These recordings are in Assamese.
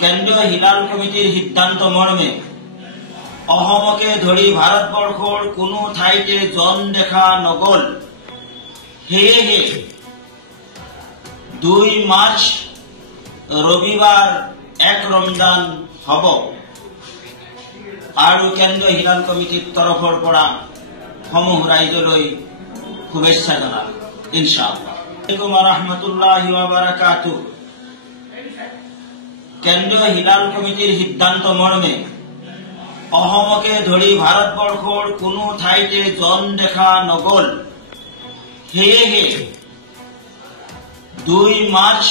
কেন্দ্ৰীয় হিলাল কমিটিৰ সিদ্ধান্ত মৰ্মে অসমকে ধৰি ভাৰতবৰ্ষৰ কোনো ঠাইতে জন দেখা নগল। সেয়েহে 2 মাৰ্চ ৰবিবাৰ 1 ৰমজান হ'ব আৰু কেন্দ্ৰীয় হিলাল কমিটিৰ তৰফৰ পৰা সমূহ ৰাইজলৈ শুভেচ্ছা জনাল ইনশাআল্লাহ। কেন্দ্ৰীয় হিলাল কমিটিৰ সিদ্ধান্ত মৰ্মে অসমকে ধৰি ভাৰতবৰ্ষৰ কোনো ঠাইতে জন দেখা নগল। সেয়েহে 2 মাৰ্চ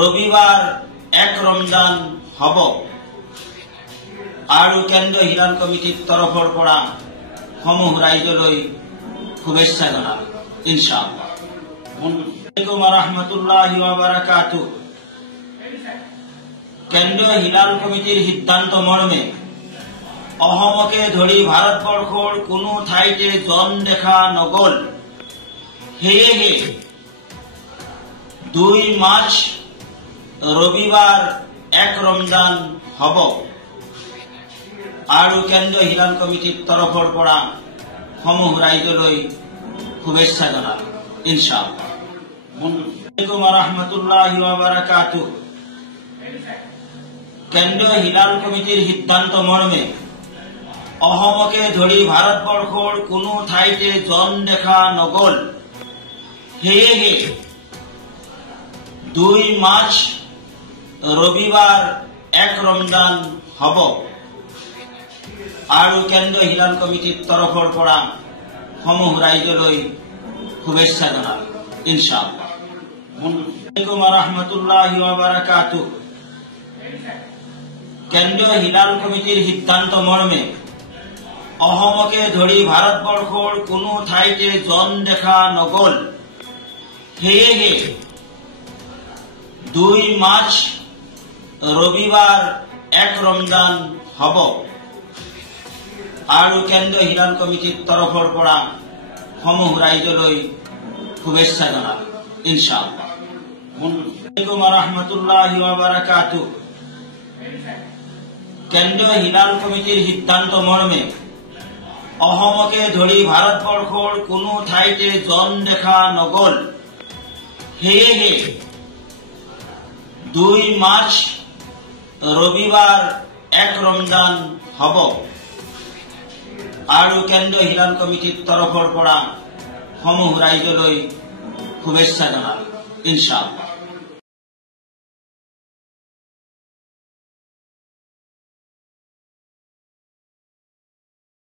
ৰবিবাৰ 1 ৰমজান হ'ব আৰু কেন্দ্ৰীয় হিলাল কমিটিৰ তৰফৰ পৰা সমূহ ৰাইজলৈ শুভেচ্ছা জনাল ইনশাআল্লাহ। কেন্দ্ৰীয় হিলাল কমিটিৰ সিদ্ধান্ত মৰ্মে অসমকে ধৰি ভাৰতবৰ্ষৰ কোনো ঠাইতে জন দেখা নগল। সেয়েহে 2 মাৰ্চ ৰবিবাৰ 1 ৰমজান হ'ব আৰু কেন্দ্ৰীয় হিলাল কমিটিৰ তৰফৰ পৰা সমূহ ৰাইজলৈ শুভেচ্ছা জনাল ইনশাআল্লাহ। কেন্দ্ৰীয় হিলাল কমিটিৰ সিদ্ধান্ত মৰ্মে অসমকে ধৰি ভাৰতবৰ্ষৰ কোনো ঠাইতে জন দেখা নগল। সেয়েহে 2 মাৰ্চ ৰবিবাৰ 1 ৰমজান হ'ব আৰু কেন্দ্ৰীয় হিলাল কমিটিৰ তৰফৰ পৰা সমূহ ৰাইজলৈ শুভেচ্ছা জনাল ইনশাআল্লাহ। কেন্দ্ৰীয় হিলাল কমিটিৰ সিদ্ধান্ত মৰ্মে অসমকে ধৰি ভাৰতবৰ্ষৰ কোনো ঠাইতে জন দেখা নগল। সেয়েহে 2 মাৰ্চ ৰবিবাৰ 1 ৰমজান হ'ব আৰু কেন্দ্ৰীয় হিলাল কমিটিৰ তৰফৰ পৰা সমূহ ৰাইজলৈ শুভেচ্ছা জনাল ইনশাআল্লাহ। কেন্দ্ৰীয় হিলাল কমিটিৰ সিদ্ধান্ত মৰ্মে অসমকে ধৰি ভাৰতবৰ্ষৰ কোনো ঠাইতে জন দেখা নগল। সেয়েহে 2 মাৰ্চ ৰবিবাৰ 1 ৰমজান হ'ব আৰু কেন্দ্ৰীয় হিলাল কমিটিৰ তৰফৰ পৰা সমূহ ৰাইজলৈ শুভেচ্ছা জনাল ইনশাআল্লাহ।